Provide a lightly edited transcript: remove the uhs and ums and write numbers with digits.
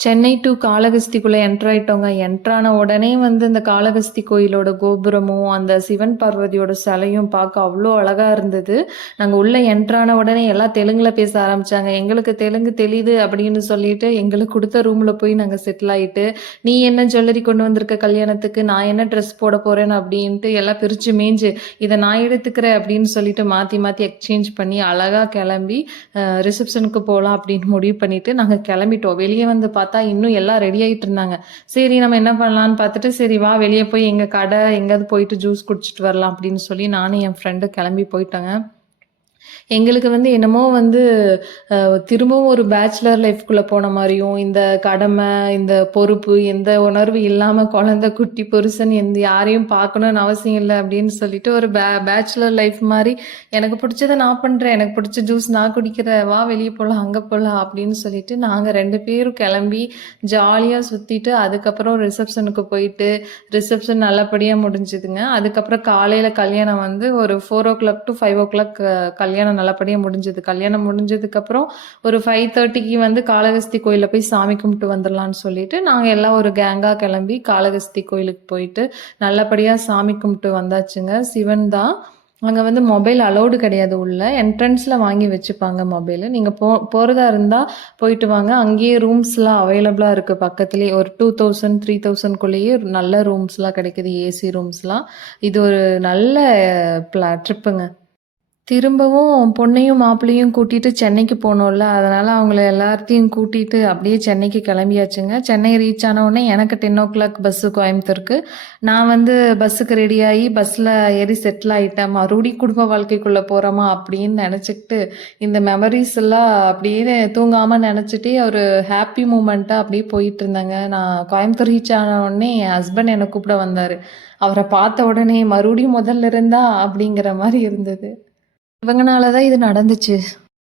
Chennai to காளஹஸ்திக்குள்ள enter ஆயிட்டோங்க. Enter ஆன உடனே இந்த காளஹஸ்தி கோயிலோட கோபுரமும், அந்த சிவன் பார்வதியோட சிலையும் பார்க்க அவ்ளோ அழகா இருந்தது. நாங்க உள்ள என்டர் ஆன உடனே எல்லாம் தெலுங்குல பேச ஆரம்பிச்சாங்க. எங்களுக்கு தெலுங்கு தெளியுது அப்படின்னு சொல்லிட்டு, எங்களுக்கு குடுத்த ரூம்ல போய் நாங்க செட்டில் ஆயிட்டு, "நீ என்ன ஜுவல்லரி கொண்டு வந்திருக்க கல்யாணத்துக்கு? நான் என்ன ட்ரெஸ் போட போறேன்?" அப்படின்ட்டு எல்லாம் பிரிச்சு மேய்ஞ்சு, "இத நான் எடுத்துக்கிறேன்" அப்படின்னு சொல்லிட்டு மாத்தி மாத்தி எக்ஸ்சேஞ்ச் பண்ணி அழகா கிளம்பி ரிசப்ஷனுக்கு போலாம் அப்படின்னு முடிவு பண்ணிட்டு நாங்க கிளம்பிட்டோம். வெளிய பார்த்தா இன்னும் எல்லாம் ரெடி ஆயிட்டு இருந்தாங்க. சரி நம்ம என்ன பண்ணலான்னு பார்த்துட்டு, சரி வா வெளிய போய் எங்க கடை எங்கேயாவது போயிட்டு ஜூஸ் குடிச்சிட்டு வரலாம் அப்படின்னு சொல்லி நானும் என் ஃப்ரெண்டும் கிளம்பி போயிட்டோங்க. எங்களுக்கு என்னமோ அ திரும்பவும் ஒரு பேச்சுலர் லைஃப்குள்ள போன மாரியும், இந்த கடமை, இந்த பொறுப்பு, எந்த உணர்வு இல்லாம குழந்தை, குட்டி, புருஷன் யாரையும் பார்க்கணும்னு அவசியம் இல்ல அப்படின்னு சொல்லிட்டு ஒரு பேச்சுலர் லைஃப் மாரி, எனக்கு பிடிச்சத நான் பண்றேன். எனக்கு பிடிச்ச ஜூஸ் நான் குடிக்கிறேன். வா வெளிய போலாம், அங்க போலாம் அப்படின்னு சொல்லிட்டு நாங்க 2 பேரும் கிளம்பி ஜாலியா சுத்திட்டு, அதுக்கப்புறம் ரிசப்ஷனுக்கு போயிட்டு, ரிசப்ஷன் நல்லபடியா முடிஞ்சுதுங்க. அதுக்கப்புறம் காலையில கல்யாணம் ஒரு 4:00 to 5:00 கல்யாணம் நல்லபடியா முடிஞ்சது. கல்யாணம் முடிஞ்சதுக்கப்புறம் ஒரு 5:30க்கு காளஹஸ்தி கோயில்ல போய் சாமி கும்பிட்டு வந்துடலான்னு சொல்லிட்டு, நாங்க எல்லாம் ஒரு கேங்கா கிளம்பி காளஹஸ்தி கோயிலுக்கு போயிட்டு, நல்லபடியா சாமி கும்பிட்டு வந்தாச்சுங்க. சிவன் தான். அங்க மொபைல் அலோவ்டு கிடையாது உள்ள. என்ட்ரன்ஸ்ல வாங்கி வச்சுப்பாங்க மொபைலு. நீங்க போறதா இருந்தா போயிட்டு வாங்க. அங்கேயே ரூம்ஸ்லாம் அவைலபிளா இருக்கு பக்கத்திலேயே. ஒரு 2000, 3000க்குள்ளேயே நல்ல ரூம்ஸ்லாம் கிடைக்குது. ஏசி ரூம்ஸ்லாம். இது ஒரு நல்ல ட்ரிப்புங்க. திரும்பவும் பொண்ணையும் மாப்பிள்ளையும் கூட்டிட்டு சென்னைக்கு போனோம்ல. அதனால அவங்கள எல்லாத்தையும் கூட்டிட்டு அப்படியே சென்னைக்கு கிளம்பியாச்சுங்க. சென்னை ரீச் ஆன உடனே எனக்கு 10:00 பஸ்ஸு கோயம்புத்தூருக்கு. நான் பஸ்ஸுக்கு ரெடியாகி பஸ்ஸில் ஏறி செட்டில் ஆயிட்டேன். மறுபடியும் குடும்ப வாழ்க்கைக்குள்ள போறோமா அப்படின்னு நினச்சிக்கிட்டு, இந்த மெமரீஸ் எல்லாம் அப்படியே தூங்காம நினச்சிட்டே ஒரு ஹாப்பி மூமெண்ட்டா அப்படியே போயிட்டு இருந்தேங்க. நான் கோயம்புத்தூர் ரீச் ஆன உடனே என் ஹஸ்பண்ட் என்னை கூப்பிட வந்தாரு. அவரை பார்த்த உடனே மறுபடியும் முதல்ல இருந்தா அப்படிங்கிற மாதிரி இருந்தது. இவங்கனால தான் இது நடந்துச்சு.